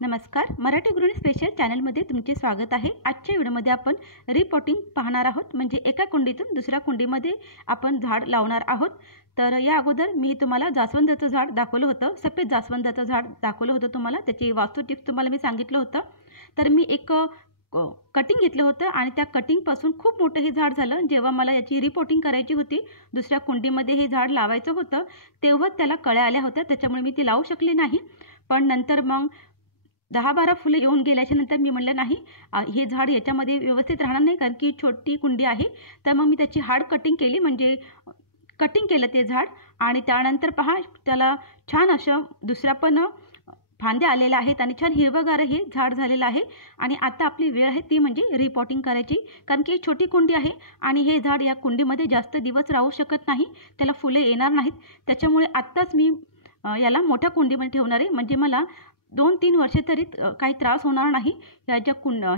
नमस्कार, मराठी गृहिणी स्पेशल चॅनलमध्ये तुमचे स्वागत आहे। आजच्या व्हिडिओमध्ये आपण रिपोटिंग पाहणार आहोत, म्हणजे एका कुंडीतून दुसऱ्या कुंडीमध्ये आपण झाड लावणार आहोत। तर या अगोदर मी तुम्हाला जास्वंदाचं झाड दाखवलं होतं, सफेद जास्वंदाचं झाड दाखवलं होतं तुम्हाला, त्याची वास्तू टिप्स तुम्हाला मी सांगितलं होतं। तर मी एक कटिंग घेतलं होतं आणि त्या कटिंगपासून खूप मोठं हे झाड झालं। जेव्हा मला याची रिपोटिंग करायची होती, दुसऱ्या कुंडीमध्ये हे झाड लावायचं होतं, तेव्हा त्याला कळ्या आल्या होत्या, त्याच्यामुळे मी ते लावू शकले नाही। पण नंतर मग 10-12 फुलं येऊन गेल्याच्या नंतर मी म्हटलं नाही, हे झाड याच्यामध्ये व्यवस्थित राहणार नाही, कारण की छोटी कुंडी आहे। तर मग मी त्याची हार्ड कटिंग केली, म्हणजे कटिंग केलं ते झाड। आणि त्यानंतर पहा, त्याला छान असं दुसऱ्या पण फांद्या आलेल्या आहेत आणि छान हिरवंगार हे झाड झालेलं आहे। आणि आता आपली वेळ आहे ती म्हणजे रिपोटिंग करायची, कारण की छोटी कुंडी आहे आणि हे झाड या कुंडीमध्ये जास्त दिवस राहू शकत नाही, त्याला फुले येणार नाहीत। त्याच्यामुळे आत्ताच मी याला मोठ्या कुंडीमध्ये ठेवणार आहे, म्हणजे मला 2-3 वर्षे तरी काही त्रास होणार नाही।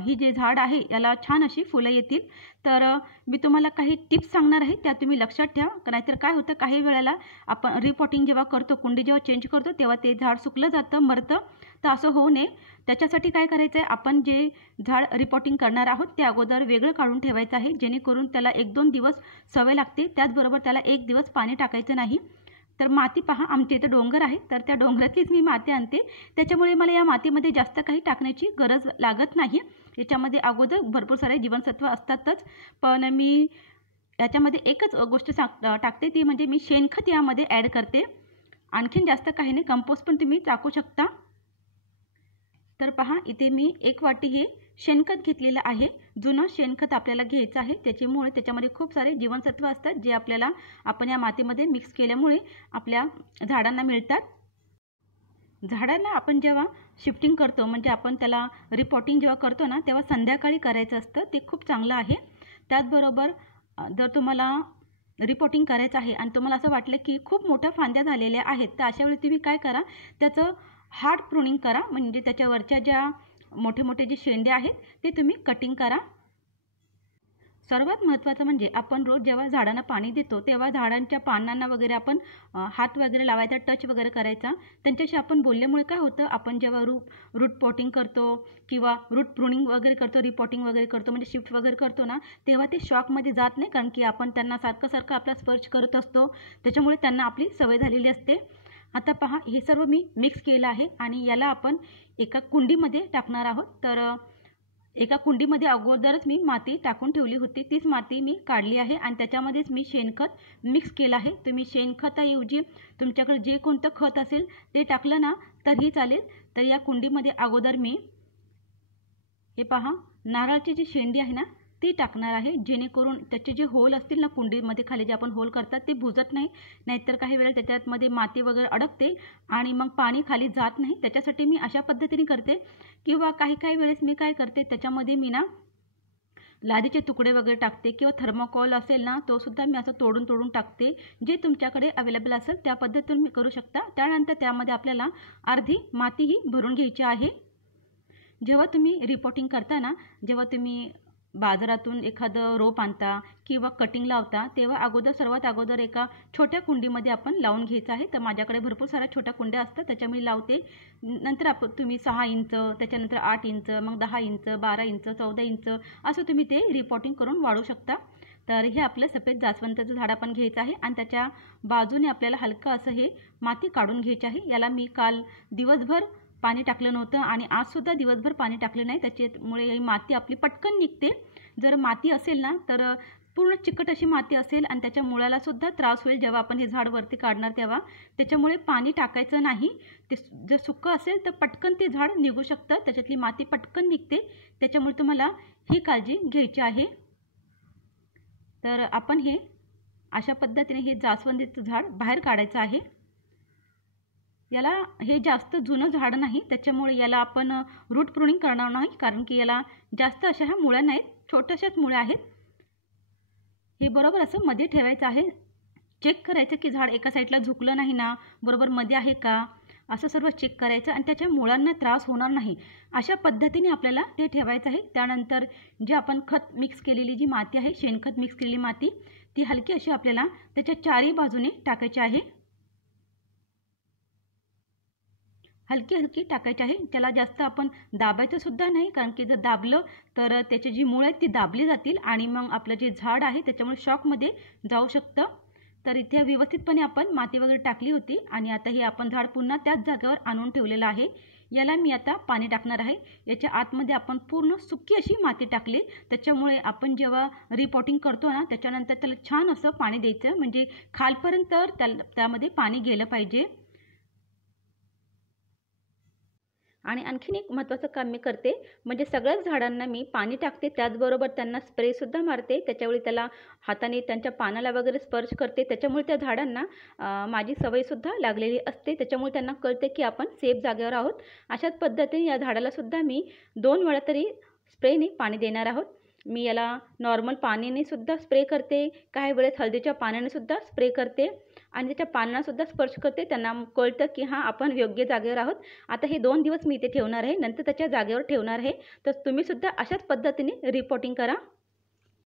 ही जे झाड आहे याला छान अशी फुलं येतील। तर मी तुम्हाला काही टिप्स सांगणार आहे, त्या तुम्ही लक्षात ठेवा, नाहीतर काय होतं, काही वेळेला आपण रिपोटिंग जेव्हा करतो, कुंडी जेव्हा चेंज करतो, तेव्हा ते झाड सुकलं जातं, मरतं। तर असं होऊ नये, त्याच्यासाठी काय करायचं आहे, आपण जे झाड रिपोटिंग करणार आहोत ते अगोदर वेगळं काढून ठेवायचं आहे, जेणेकरून त्याला 1-2 दिवस सवय लागते। त्याचबरोबर त्याला 1 दिवस पाणी टाकायचं नाही। तर माती पहा, आमच्या इथं डोंगर आहे, तर त्या डोंगरातलीच मी माती आणते, त्याच्यामुळे मला या मातीमध्ये जास्त काही टाकण्याची गरज लागत नाही। याच्यामध्ये अगोदर भरपूर सारे जीवनसत्व असतातच, पण मी याच्यामध्ये एकच गोष्ट टाकते, ती म्हणजे मी शेणखत यामध्ये ॲड करते। आणखीन जास्त काही नाही, कंपोस्ट पण तुम्ही टाकू शकता। तर पहा, इथे मी 1 वाटी हे शेणखत घेतलेलं आहे। जुनं शेणखत आपल्याला घ्यायचं आहे, त्याच्यामुळे त्याच्यामध्ये खूप सारे जीवनसत्व असतात, जे आपण या मातीमध्ये मिक्स केल्यामुळे आपल्या झाडांना मिळतात। झाडांना आपण जेव्हा शिफ्टिंग करतो, म्हणजे आपण त्याला रिपोटिंग जेव्हा करतो ना, तेव्हा संध्याकाळी करायचं असतं, ते खूप चांगलं आहे। त्याचबरोबर जर तुम्हाला रिपोटिंग करायचं आहे आणि तुम्हाला असं वाटलं की खूप मोठ्या फांद्या झालेल्या आहेत, तर अशा वेळी तुम्ही काय करा, त्याचं हार्ड प्रूनिंग करा, म्हणजे त्याच्यावरच्या ज्या मोठे मोठे जे शेंडे आहेत ते तुम्ही कटिंग करा। सर्वात महत्त्वाचं म्हणजे आपण रोज जेव्हा झाडांना पाणी देतो, तेव्हा झाडांच्या पानांना वगैरे आपण हात वगैरे लावायचा, टच वगैरे करायचा। त्यांच्याशी आपण बोलल्यामुळे काय होतं, आपण जेव्हा रूट पॉटिंग करतो किंवा रूट प्रूनिंग वगैरे करतो, रिपोटिंग वगैरे करतो, म्हणजे शिफ्ट वगैरे करतो ना, तेव्हा ते शॉकमध्ये जात नाही, कारण की आपण त्यांना सारखं आपला स्पर्श करत असतो, त्याच्यामुळे त्यांना आपली सवय झालेली असते। आता पहा, हे सर्व मी मिक्स केलं आहे आणि याला आपण एका कुंडीमध्ये टाकणार आहोत। तर एका कुंडीमध्ये अगोदरच मी माती टाकून ठेवली होती, तीच माती मी काढली आहे आणि त्याच्यामध्येच मी शेणखत मिक्स केलं आहे। तुम्ही शेणखताऐवजी तुमच्याकडे जे कोणतं खत असेल ते टाकलं ना तरीही चालेल। तर या कुंडीमध्ये अगोदर मी हे पहा, नारळाची जी शेंडी आहे ना ती टाकणार आहे, जेणेकरून त्याचे जे होल असतील ना कुंडीमध्ये खाली जे आपण होल करतात ते बुजत नाही, नाहीतर काही वेळेला त्याच्यामध्ये माती वगैरे अडकते आणि मग पाणी खाली जात नाही। त्याच्यासाठी मी अशा पद्धतीने करते। किंवा काही वेळेस मी काय करते, त्याच्यामध्ये मी ना लादीचे तुकडे वगैरे टाकते, किंवा थर्मोकॉल असेल ना तो सुद्धा मी असं तोडून टाकते। जे तुमच्याकडे अवेलेबल असेल त्या पद्धतीने मी करू शकता। त्यानंतर त्यामध्ये आपल्याला अर्धी मातीही भरून घ्यायची आहे। जेव्हा तुम्ही रिपोटिंग करता ना, जेव्हा तुम्ही बाजारातून एखादं रोप आणता किंवा कटिंग लावता, तेव्हा सर्वात अगोदर एका छोट्या कुंडीमध्ये आपण लावून घ्यायचं आहे। तर माझ्याकडे भरपूर साऱ्या छोट्या कुंड्या असतात, त्याच्यामुळे लावते। नंतर तुम्ही 6 इंच, त्याच्यानंतर 8 इंच, मग 10 इंच, 12 इंच, 14 इंच असं तुम्ही ते रिपोटिंग करून वाढवू शकता। तर हे आपलं सफेद जास्वंदाचं झाड आपण घ्यायचं आहे आणि त्याच्या बाजूने आपल्याला हलकं असं हे माती काढून घ्यायची आहे। याला मी काल दिवसभर पाणी टाकलं नव्हतं आणि आजसुद्धा दिवसभर पाणी टाकलं नाही, त्याच्यामुळे ही माती आपली पटकन निघते। जर माती असेल ना तर पूर्ण चिकट अशी माती असेल आणि त्याच्या मुळाला सुद्धा त्रास होईल जेव्हा आपण हे झाड वरती काढणार तेव्हा, त्याच्यामुळे पाणी टाकायचं नाही। ते जर सुकं असेल तर पटकन ते झाड निघू शकतं, त्याच्यातली माती पटकन निघते, त्याच्यामुळे तुम्हाला ही काळजी घ्यायची आहे। तर आपण हे अशा पद्धतीने हे जास्वंदीचं झाड बाहेर काढायचं आहे। याला हे जास्त जुनं झाड नाही, त्याच्यामुळे याला आपण रूट प्रूनिंग करणार नाही, कारण की याला जास्त अशा ह्या मुळ्या नाहीत, छोट्याशाच मुळ्या आहेत। हे बरोबर असं मध्ये ठेवायचं आहे। चेक करायचं की झाड एका साईडला झुकलं नाही ना, बरोबर मध्ये आहे का, असं सर्व चेक करायचं आणि त्याच्या मुळांना त्रास होणार नाही, अशा पद्धतीने आपल्याला ते ठेवायचं आहे। त्यानंतर जे आपण खत मिक्स केलेली जी माती आहे, शेणखत मिक्स केलेली माती, ती हलकी अशी आपल्याला त्याच्या चारही बाजूने टाकायची आहे। हलकी हलकी टाकायची आहे. त्याला जास्त आपण दाबायचं सुद्धा नाही, कारण की जर दाबलं तर त्याची जी मुळं आहेत ती दाबली जातील आणि मग आपलं जे झाड आहे त्याच्यामुळे शॉकमध्ये जाऊ शकतं. तर इथे व्यवस्थितपणे आपण माती वगैरे टाकली होती आणि आता हे आपण झाड पुन्हा त्याच जागेवर आणून ठेवलेलं आहे. याला मी आता पाणी टाकणार आहे. याच्या आतमध्ये आपण पूर्ण सुकी अशी माती टाकली, त्याच्यामुळे आपण जेव्हा रिपॉटिंग करतो ना त्याच्यानंतर त्याला छान असं पाणी द्यायचं, म्हणजे खालपर्यंत त्यामध्ये पाणी गेलं पाहिजे. आणि आणखीन एक महत्त्वाचं काम मी करते, म्हणजे सगळ्याच झाडांना मी पाणी टाकते, त्याचबरोबर त्यांना स्प्रेसुद्धा मारते. त्याच्यावेळी त्याला हाताने त्यांच्या पानाला वगैरे स्पर्श करते. त्याच्यामुळे त्या झाडांना माझी सवयसुद्धा लागलेली असते. त्याच्यामुळे त्यांना कळते की आपण सेफ जागेवर आहोत. अशाच पद्धतीने या झाडालासुद्धा मी 2 वेळा तरी स्प्रेने पाणी देणार आहोत. मी याला नॉर्मल पाण्याने सुद्धा स्प्रे करते, काही वेळेस हळदीच्या पाण्याने सुद्धा स्प्रे करते आणि त्याच्या पानांनासुद्धा स्पर्श करते. त्यांना कळतं की हां आपण योग्य जागेवर आहोत. आता हे 2 दिवस मी इथे ठेवणार आहे, नंतर त्याच्या जागेवर ठेवणार आहे. तर तुम्हीसुद्धा अशाच पद्धतीने रिपॉटिंग करा.